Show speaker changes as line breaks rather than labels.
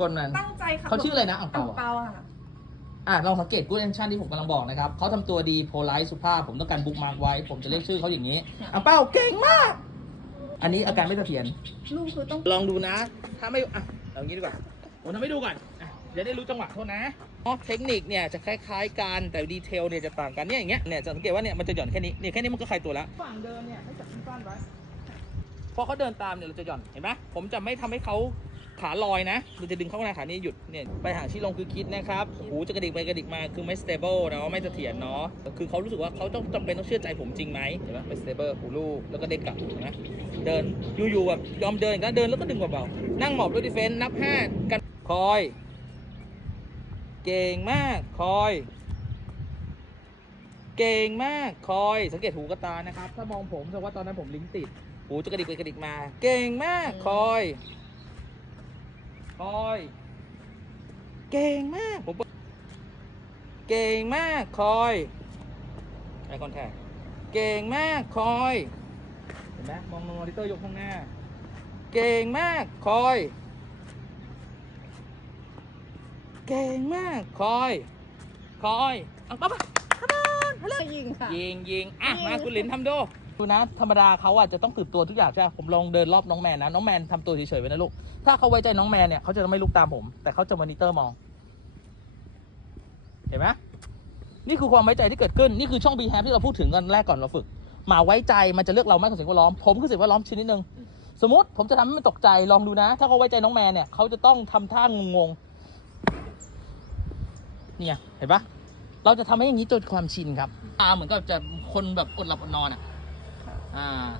กลมัน
ตั้งใจขับ
เขาชื่ออะไรนะอ่าง
อ่า
เปางอะ
เปาอะ
อะลองสังเกตกูแอคชั่นที่ผมกำลังบอกนะครับเขาทำตัวดีโพลไลซ์สุภาพ ผมต้องการบุ๊กมาร์กไว้ ผมจะเรียกชื่อเขาอย่างนี้อ่างเป้าเก่งมาก อันนี้อาการไม่เสถียร
ลูกคือต้อง
ลองดูนะ ถ้าไม่อะเอางี้ดีกว่าผมทำให้ดูก่อนอะจะได้รู้จังหวะโทษนะอ๋อเทคนิคเนี่ยจะคล้ายๆกันแต่ดีเทลเนี่ยจะต่างกันเนี่ยอย่างเงี้ยเนี่ยจะสังเกตว่าเนี่ยมันจะหย่อนแค่นี้เนี่ยแค่นี้มันก็คลายตัวแล้วฝั่งเดินเนี่ยให้จับสั้นๆไว้พอเขาเดินตามเนี่ยเราจะหย่อนเห็นไหมผมจะไม่ทำให้เขา ขาลอยนะเราจะดึงเข้าในขานี้หยุดเนี่ยไปหาชี้ลงคือคิดนะครับหูจะกระดิกไปกระดิกมาคือไม่ stable เนาะไม่เสถียรเนาะคือเขารู้สึกว่าเขาต้องจำเป็นต้องเชื่อใจผมจริงไหมเห็นไหมไม่ stable หูลูกแล้วก็เด้งกลับเห็นไหมเดินอยู่ๆแบบยอมเดินก็เดินแล้วก็ดึงเบาๆนั่งหมอบด้วยดิเฟนนับห้ากันคอย เก่งมากคอยเก่งมากคอยสังเกตหูกระตานะครับ ถ้ามองผมแสดงว่าตอนนั้นผมลิ้นติด หูจะกระดิกไปกระดิกมา เก่งมากคอย คอย เก่งมากผมเก่งมากคอยไอคอนแทคเก่งมากคอย เห็นไหมมองมอนิเตอร์ยกข้างหน้า เก่งมากคอย เก่งมากคอย คอยเอาปั๊บปั๊บ
ยิงค่ะ
ยิงยิงอะ
ยิง
มาคุณหลินทำดู ดูนะ ธรรมดาเขาอะจะต้องตื่นตัวทุกอย่างใช่ไหมผมลองเดินรอบน้องแมนนะ น้องแมนทำตัวเฉยๆไว้นะลูก ถ้าเขาไว้ใจน้องแมนเนี่ยเขาจะไม่ลุกตามผม แต่เขาจะมอนิเตอร์มอง เห็นไหมนี่คือความไว้ใจที่เกิดขึ้น นี่คือช่อง b ีแฮที่เราพูดถึงกันแรกก่อนเราฝึก หมาไว้ใจมันจะเลือกเรามากกว่าสิ่งแวดล้อม ผมคือสิ่งแวดล้อมชิ้นนิดนึงสมมติผมจะทำให้มันตกใจลองดูนะ ถ้าเขาไว้ใจน้องแมนเนี่ยเขาจะต้องทำท่างงๆเนี่ยเห็นปะเราจะทำให้อย่างนี้จนความชินครับตาเหมือนกับจะคนแบบอดหลับอดนอนอะ
嗯，